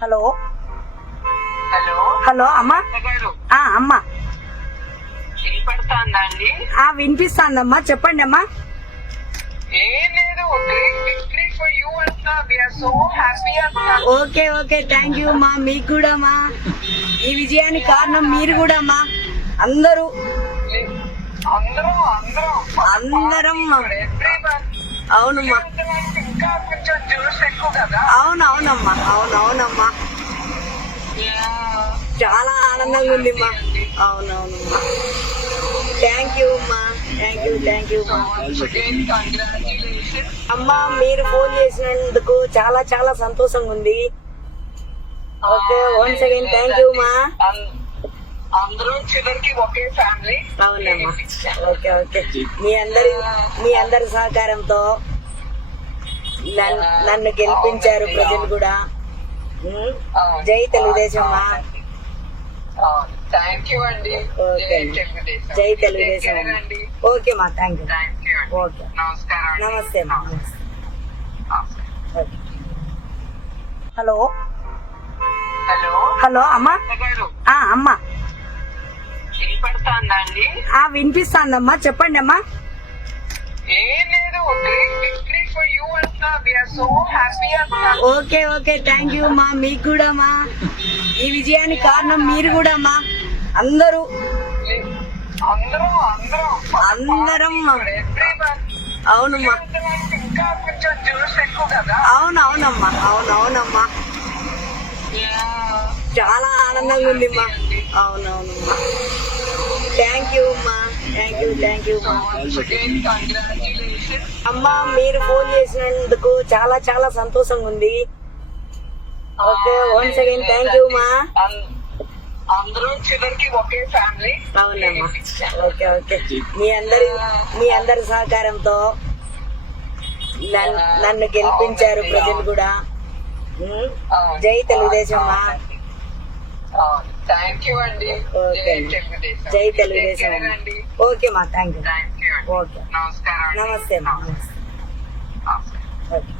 Hello. Hello. Hello అమ్మా. అమ్మా. వినిపిస్తాందమ్మా. చెప్పండి అమ్మా. Okay okay. థ్యాంక్ యూ మా మీకు కూడా మా ఈ విజయానికి కారణం మీరు కూడా మా అందరూ. అందరం అవునమ్మా అవును అవునమ్మా అవును అవునమ్మా Yeah. చాలా ఆనందంగా ఉంది మా అవునవునమ్మా. థ్యాంక్ యూ అమ్మా థ్యాంక్ యూ థ్యాంక్ యూ. అమ్మా. మీరు ఫోన్ చేసినందుకు చాలా చాలా సంతోషంగా ఉంది. Okay once again thank you మా అం- అందరూ చివరికి ఒకే ఫ్యామిలీ అవునమ్మా. ఓకే ఓకే మీ అందరి మీ అందరి సహకారంతో నన్ను గెలిపించారు ప్రజలు కూడా. జై తెలుగుదేశం. జై. తెలుగుదేశం. ఓకే మా థ్యాంక్ యూ ఓకే. నమస్తే మా. హలో. హలో. హలో అమ్మా? అమ్మా. వినిపిస్తాందమ్మా. చెప్పండి అమ్మా ఏం లేదు ఓకే ఓకే. థ్యాంక్ యూ మా. మీకు కూడా మా. ఈ విజయానికి కారణం మీరు కూడా మా. అందరూ. అందరం అవునమ్మా అవును అవునమ్మా. అవును అవునమ్మా. చాలా ఆనందంగా ఉంది మా. అవునవునమ్మా థ్యాంక్ యూ అమ్మా థ్యాంక్ యూ థ్యాంక్ యూ. అమ్మా మీరు ఫోన్ చేసినందుకు చాలా చాలా సంతోషంగా ఉంది. Okay once again thank you మా అం- అందరూ చివరికి ఒకే ఫ్యామిలీ అవునమ్మా. ఓకే ఓకే మీ అందరి మీ అందరి సహకారంతో నన్- నన్ను గెలిపించారు ప్రజలు కూడా. జై తెలుగుదేశం థ్యాంక్ యూ అండి. జై. తెలుగుదేశం ఓకే మా థ్యాంక్ యూ ఓకే నమస్తే నమస్తే ఓకే